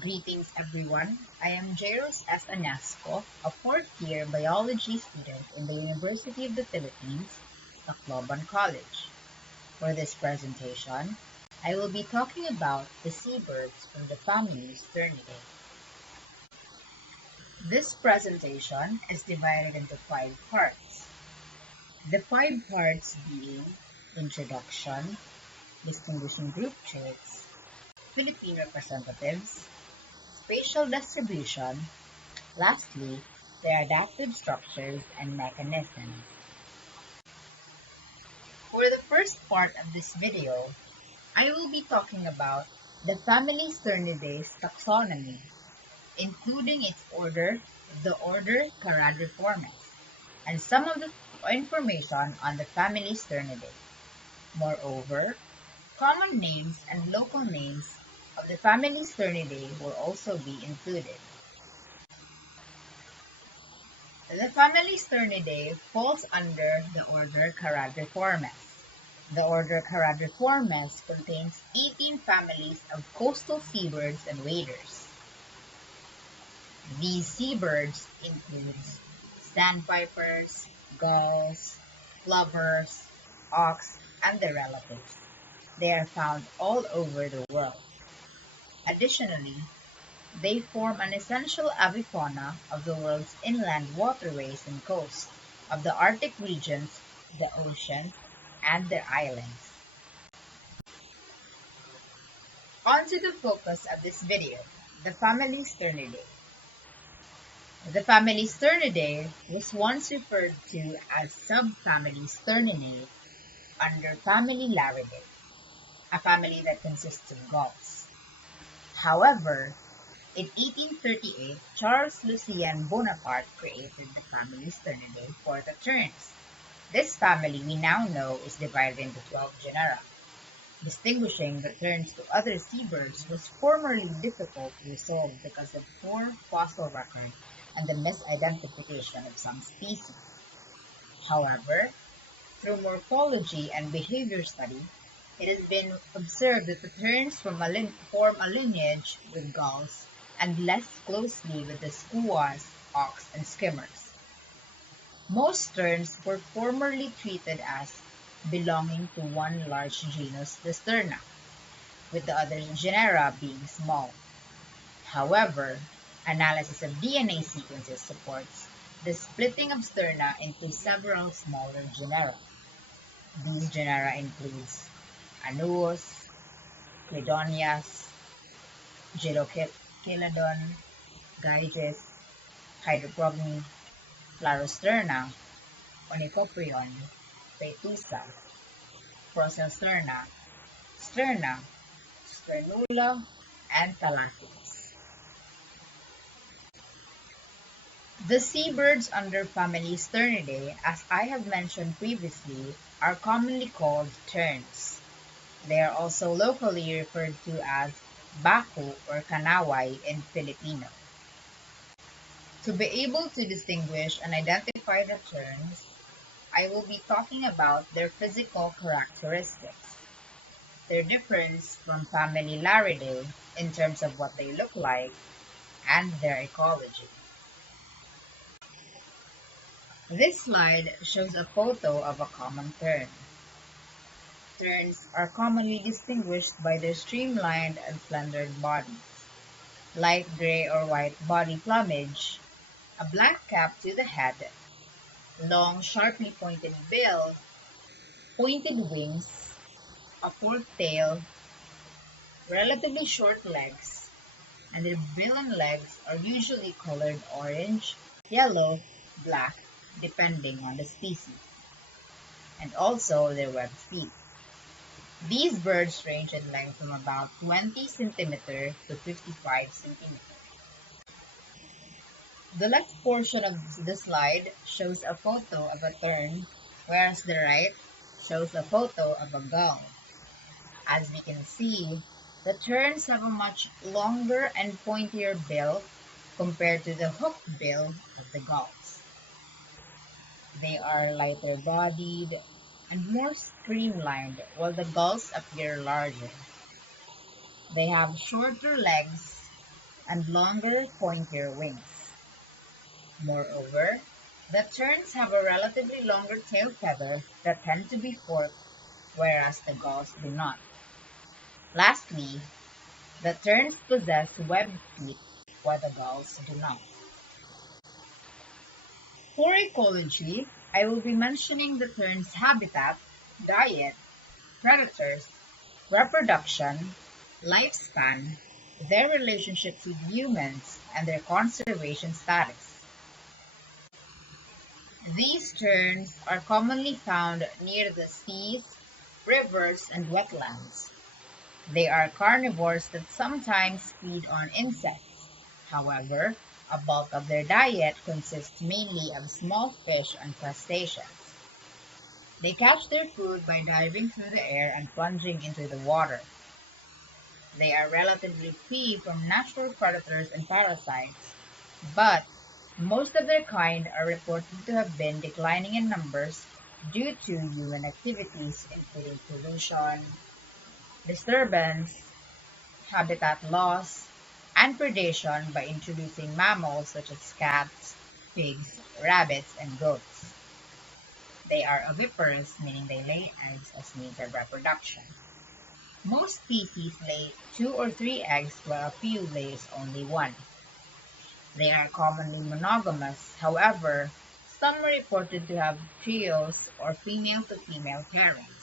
Greetings everyone, I am Garose S. Añasco, a fourth-year biology student in the University of the Philippines, Tacloban College. For this presentation, I will be talking about the seabirds from the family Sternidae. This presentation is divided into 5 parts. The 5 parts being Introduction, Distinguishing Group Traits, Philippine Representatives, Spatial distribution, lastly, their adaptive structures and mechanisms. For the first part of this video, I will be talking about the family Sternidae's taxonomy, including its order, the order Caradriformes, and some of the information on the family Sternidae. Moreover, common names and local names of the family Sternidae will also be included. The family Sternidae falls under the order Caradriformes. The order Caradriformes contains 18 families of coastal seabirds and waders. These seabirds include sandpipers, gulls, plovers, auks, and their relatives. They are found all over the world. Additionally, they form an essential avifauna of the world's inland waterways and coasts, of the Arctic regions, the oceans, and the islands. On to the focus of this video, the family Sternidae. The family Sternidae was once referred to as subfamily Sterninae under family Laridae, a family that consists of gulls. However, in 1838, Charles Lucien Bonaparte created the family Sternidae for the terns. This family we now know is divided into 12 genera. Distinguishing the terns to other seabirds was formerly difficult to resolve because of poor fossil record and the misidentification of some species. However, through morphology and behavior study, it has been observed that the terns form a lineage with gulls and less closely with the skuas, auks, and skimmers. Most terns were formerly treated as belonging to one large genus, the Sterna, with the other genera being small. However, analysis of DNA sequences supports the splitting of Sterna into several smaller genera. These genera include Anuus, Cledonias, Gyrochelidon, Gyges, Hydroprogny, Larosterna, Onychoprion, Paetusa, Procelsterna, Sterna, Sternula, and Thalassius. The seabirds under family Sternidae, as I have mentioned previously, are commonly called terns. They are also locally referred to as baku or kanaway in Filipino. To be able to distinguish and identify the terns, I will be talking about their physical characteristics, their difference from family Laridae in terms of what they look like, and their ecology. This slide shows a photo of a common tern. Terns are commonly distinguished by their streamlined and slandered bodies, light gray or white body plumage, a black cap to the head, long sharply pointed bill, pointed wings, a forked tail, relatively short legs, and their bill and legs are usually colored orange, yellow, black, depending on the species, and also their webbed feet. These birds range in length from about 20 cm to 55 cm. The left portion of the slide shows a photo of a tern, whereas the right shows a photo of a gull. As we can see, the terns have a much longer and pointier bill compared to the hooked bill of the gulls. They are lighter bodied and more streamlined, while the gulls appear larger. They have shorter legs and longer, pointier wings. Moreover, the terns have a relatively longer tail feathers that tend to be forked, whereas the gulls do not. Lastly, the terns possess webbed feet, while the gulls do not. For ecology, I will be mentioning the terns' habitat, diet, predators, reproduction, lifespan, their relationships with humans, and their conservation status. These terns are commonly found near the seas, rivers, and wetlands. They are carnivores that sometimes feed on insects. However, a bulk of their diet consists mainly of small fish and crustaceans. They catch their food by diving through the air and plunging into the water. They are relatively free from natural predators and parasites, but most of their kind are reported to have been declining in numbers due to human activities including pollution, disturbance, habitat loss, and predation by introducing mammals such as cats, pigs, rabbits, and goats. They are oviparous, meaning they lay eggs as means of reproduction. Most species lay two or three eggs, while a few lays only one. They are commonly monogamous, however, some are reported to have trios or female-to-female pairings.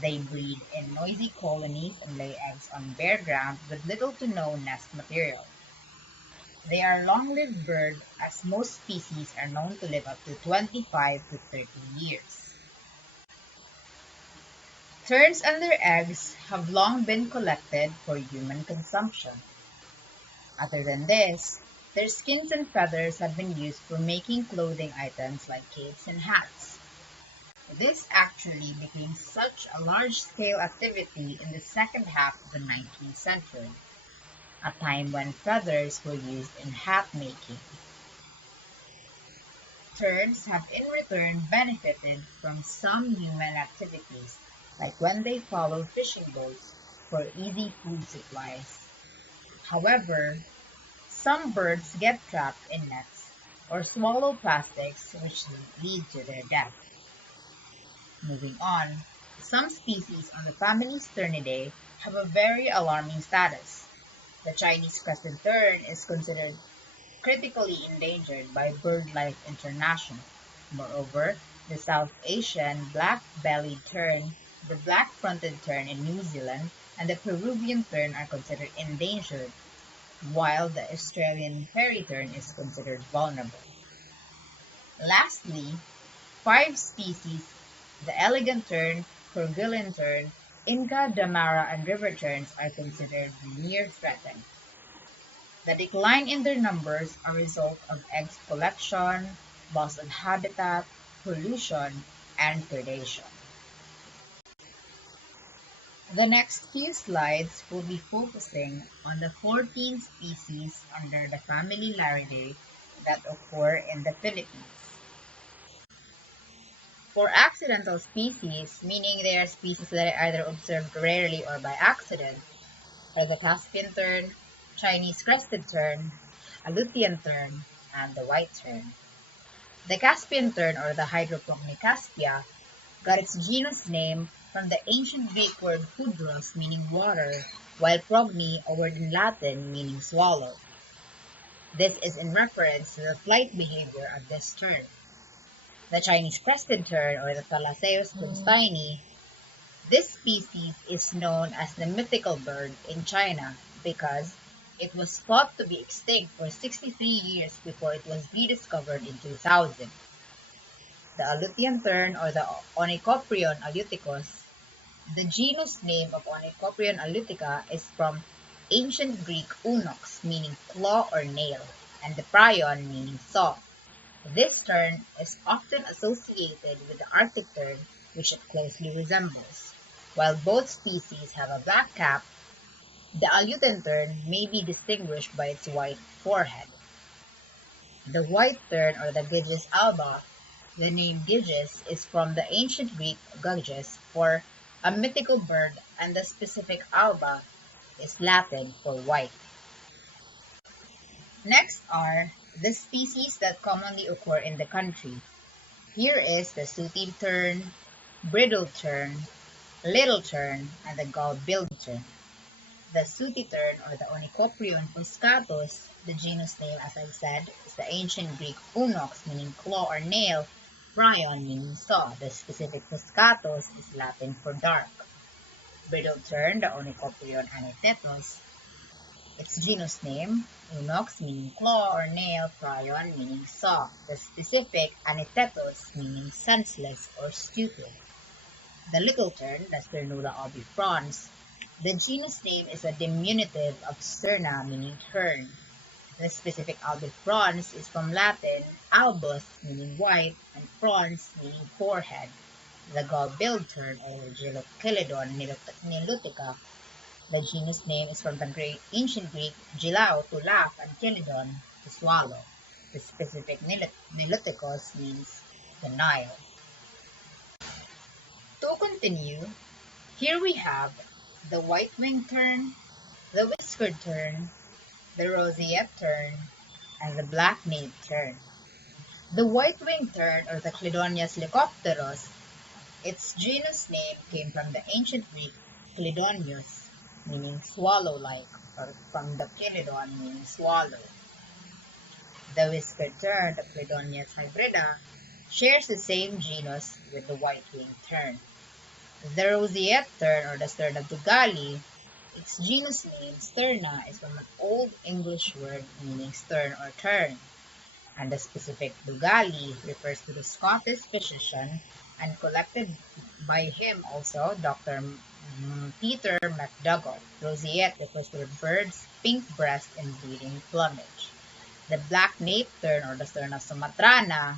They breed in noisy colonies and lay eggs on bare ground with little to no nest material. They are long-lived birds, as most species are known to live up to 25 to 30 years. Terns and their eggs have long been collected for human consumption. Other than this, their skins and feathers have been used for making clothing items like capes and hats. This actually became such a large-scale activity in the second half of the 19th century, a time when feathers were used in hat making. Terns have in return benefited from some human activities, like when they follow fishing boats for easy food supplies. However, some birds get trapped in nets or swallow plastics, which lead to their death. Moving on, some species on the family Sternidae have a very alarming status. The Chinese crested tern is considered critically endangered by BirdLife International. Moreover, the South Asian black-bellied tern, the black-fronted tern in New Zealand, and the Peruvian tern are considered endangered, while the Australian fairy tern is considered vulnerable. Lastly, five species, the elegant tern, Kerguelen tern, Inca, Damara, and river terns are considered near threatened. The decline in their numbers are a result of egg collection, loss of habitat, pollution, and predation. The next few slides will be focusing on the 14 species under the family Laridae that occur in the Philippines. For accidental species, meaning they are species that are either observed rarely or by accident, are the Caspian tern, Chinese crested tern, Aleutian tern, and the white tern. The Caspian tern, or the Hydroprocne caspia, got its genus name from the ancient Greek word hydros, meaning water, while progny, a word in Latin meaning swallow. This is in reference to the flight behavior of this tern. The Chinese crested tern, or the Thalassius kunsteini, this species is known as the mythical bird in China because it was thought to be extinct for 63 years before it was rediscovered in 2000. The Aleutian tern, or the Onycoprion aleuticus, the genus name of Onycoprion aleutica is from ancient Greek unox, meaning claw or nail, and the prion, meaning saw. This tern is often associated with the Arctic tern, which it closely resembles. While both species have a black cap, the Aleutian tern may be distinguished by its white forehead. The white tern, or the Gyges alba, the name Gyges is from the ancient Greek Gyges for a mythical bird, and the specific alba is Latin for white. Next are the species that commonly occur in the country. Here is the sooty tern, bridle tern, little tern, and the gall-billed tern. The sooty tern, or the Onycoprion fuscatus, the genus name, as I said, is the ancient Greek unox, meaning claw or nail, prion, meaning saw. The specific fuscatus is Latin for dark. Bridle tern, the Onycoprion anicetus, its genus name, unox, meaning claw or nail, prion, meaning saw. The specific anicetus, meaning senseless or stupid. The little tern, the Sternula albifrons, the genus name is a diminutive of sterna, meaning tern. The specific albifrons is from Latin albus, meaning white, and frons, meaning forehead. The gall-billed tern, or Gilochelidon nilutica, the genus name is from the ancient Greek gilao, to laugh, and chelidon, to swallow. The specific niluticus means the Nile. To continue, here we have the white-winged tern, the whiskered tern, the roseate tern, and the black-naped tern. The white-winged tern, or the Cledonius lecopteros, its genus name came from the ancient Greek cledonius, meaning swallow-like, or from the chelidon, meaning swallow. The whiskered tern, the Cledonius hybrida, shares the same genus with the white-winged tern. The roseate tern, or the Sterna dugali, its genus name, Sterna, is from an Old English word meaning stern or turn, and the specific dugali refers to the Scottish physician and collected by him also, Dr. Peter MacDougall. Roseate refers to the bird's pink breast and bleeding plumage. The black-naped tern, or the Sterna sumatrana,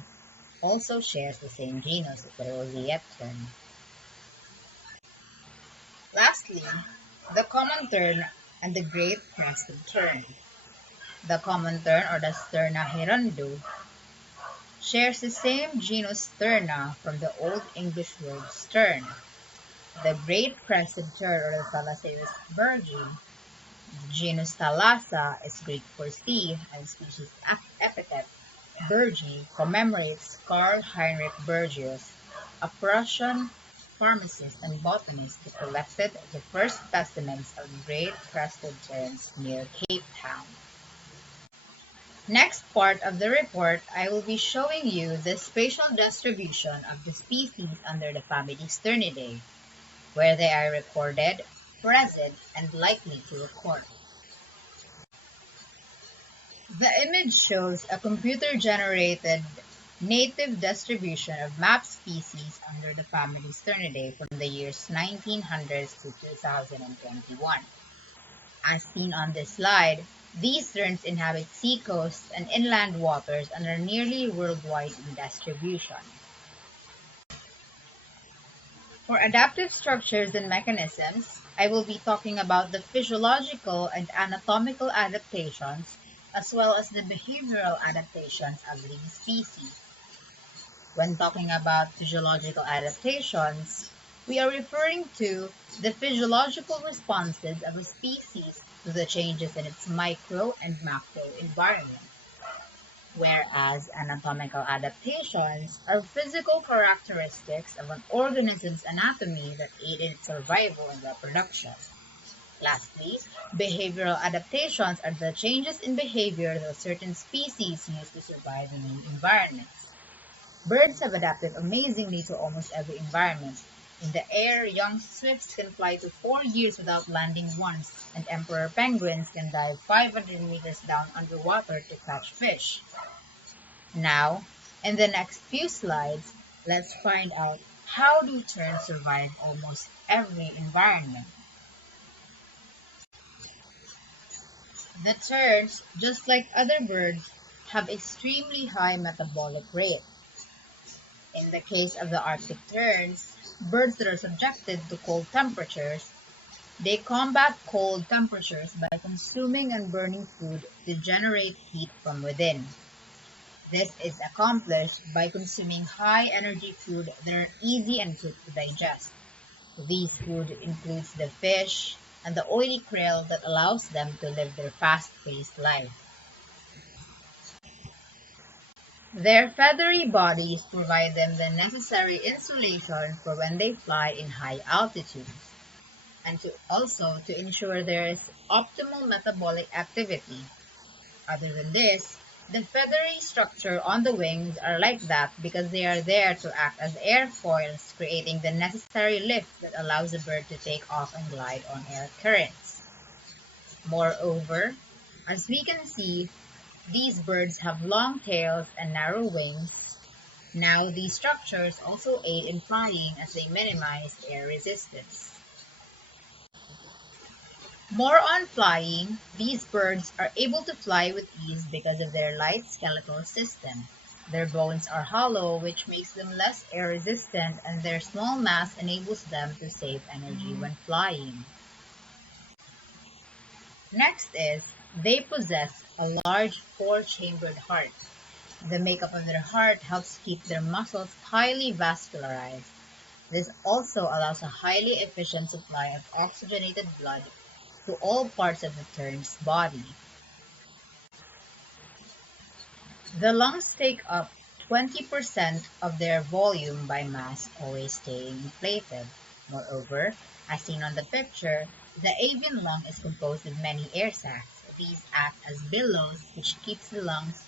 also shares the same genus as the roseate tern. Lastly, the common tern and the great crested tern. The common tern, or the Sterna hirundo, shares the same genus Sterna from the Old English word stern. The great crested tern, or the Thalassaeus bergi, the genus Thalassa is Greek for sea, and species epithet bergi commemorates Carl Heinrich Bergius, a Prussian pharmacist and botanist who collected the first specimens of great crested terns near Cape Town. Next part of the report, I will be showing you the spatial distribution of the species under the family Sternidae, where they are recorded, present, and likely to record. The image shows a computer-generated native distribution of map species under the family Sternidae from the years 1900s to 2021. As seen on this slide, these terns inhabit seacoasts and inland waters and are nearly worldwide in distribution. For adaptive structures and mechanisms, I will be talking about the physiological and anatomical adaptations as well as the behavioral adaptations of these species. When talking about physiological adaptations, we are referring to the physiological responses of a species to the changes in its micro and macro environment, whereas anatomical adaptations are physical characteristics of an organism's anatomy that aid in its survival and reproduction. Lastly, behavioral adaptations are the changes in behavior that certain species use to survive in new environments. Birds have adapted amazingly to almost every environment. In the air, young swifts can fly to 4 years without landing once, and emperor penguins can dive 500 meters down underwater to catch fish. Now, in the next few slides, let's find out how do terns survive almost every environment. The terns, just like other birds, have extremely high metabolic rate. In the case of the Arctic terns, birds that are subjected to cold temperatures, they combat cold temperatures by consuming and burning food to generate heat from within. This is accomplished by consuming high-energy food that are easy and quick to digest. These food includes the fish and the oily krill that allows them to live their fast-paced life. Their feathery bodies provide them the necessary insulation for when they fly in high altitudes, and to ensure there is optimal metabolic activity. Other than this, the feathery structure on the wings are like that because they are there to act as airfoils, creating the necessary lift that allows a bird to take off and glide on air currents. Moreover, as we can see, these birds have long tails and narrow wings. Now, these structures also aid in flying as they minimize air resistance. More on flying, these birds are able to fly with ease because of their light skeletal system. Their bones are hollow, which makes them less air resistant, and their small mass enables them to save energy when flying. Next is, they possess a large four-chambered heart. The makeup of their heart helps keep their muscles highly vascularized. This also allows a highly efficient supply of oxygenated blood to all parts of the tern's body. The lungs take up 20% of their volume by mass, always staying inflated. Moreover, as seen on the picture, the avian lung is composed of many air sacs. These act as billows which keeps the lungs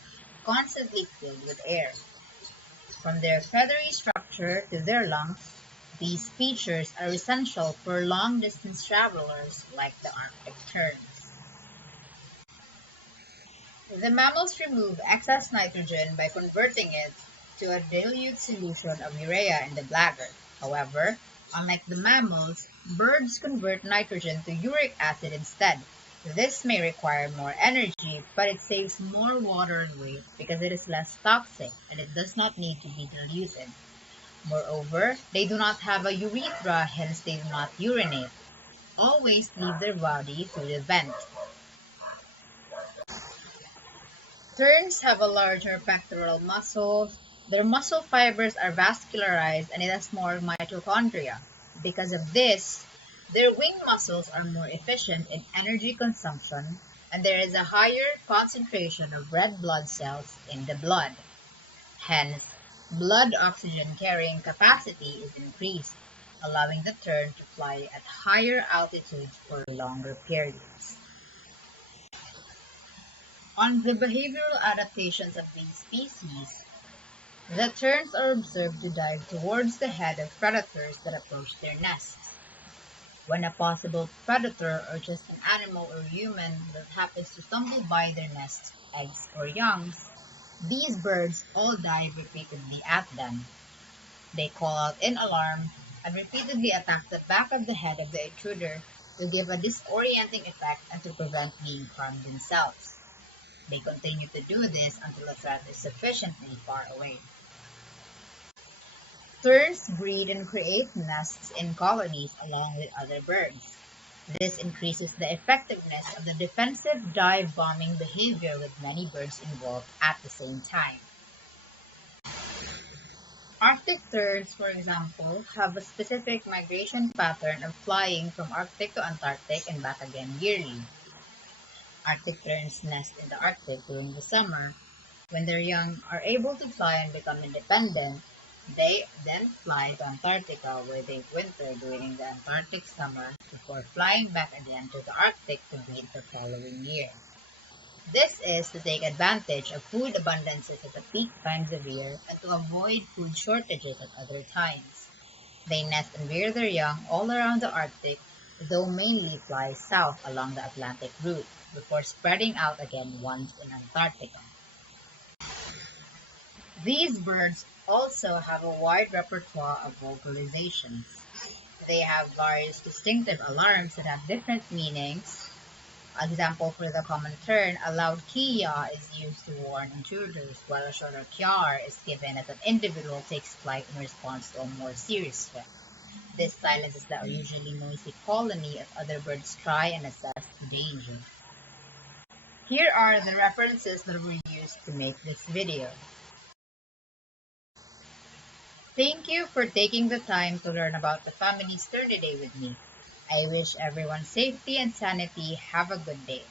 constantly filled with air. From their feathery structure to their lungs, these features are essential for long-distance travelers like the Arctic terns. The mammals remove excess nitrogen by converting it to a dilute solution of urea in the bladder. However, unlike the mammals, birds convert nitrogen to uric acid instead. This may require more energy, but it saves more water and weight because it is less toxic and it does not need to be diluted. Moreover, they do not have a urethra, hence they do not urinate. Always leave their body through the vent. Terns have a larger pectoral muscle. Their muscle fibers are vascularized and it has more mitochondria. Because of this, their wing muscles are more efficient in energy consumption and there is a higher concentration of red blood cells in the blood. Hence, blood oxygen carrying capacity is increased, allowing the tern to fly at higher altitudes for longer periods. On the behavioral adaptations of these species, the terns are observed to dive towards the head of predators that approach their nests. When a possible predator or just an animal or human that happens to stumble by their nests, eggs, or youngs, these birds all dive repeatedly at them. They call out in alarm and repeatedly attack the back of the head of the intruder to give a disorienting effect and to prevent being harmed themselves. They continue to do this until the threat is sufficiently far away. Terns breed and create nests in colonies along with other birds. This increases the effectiveness of the defensive dive bombing behavior with many birds involved at the same time. Arctic terns, for example, have a specific migration pattern of flying from Arctic to Antarctic and back again yearly. Arctic terns nest in the Arctic during the summer. When their young are able to fly and become independent, they then fly to Antarctica where they winter during the Antarctic summer before flying back again to the Arctic to breed the following year. This is to take advantage of food abundances at the peak times of year and to avoid food shortages at other times. They nest and rear their young all around the Arctic, though mainly fly south along the Atlantic route before spreading out again once in Antarctica. These birds also have a wide repertoire of vocalizations. They have various distinctive alarms that have different meanings. Example, for the common tern, a loud kia is used to warn intruders, while a shorter kyar is given as an individual takes flight in response to a more serious threat. This silences the usually noisy colony as other birds try and assess the danger. Here are the references that were used to make this video. Thank you for taking the time to learn about the family Sternidae with me. I wish everyone safety and sanity. Have a good day.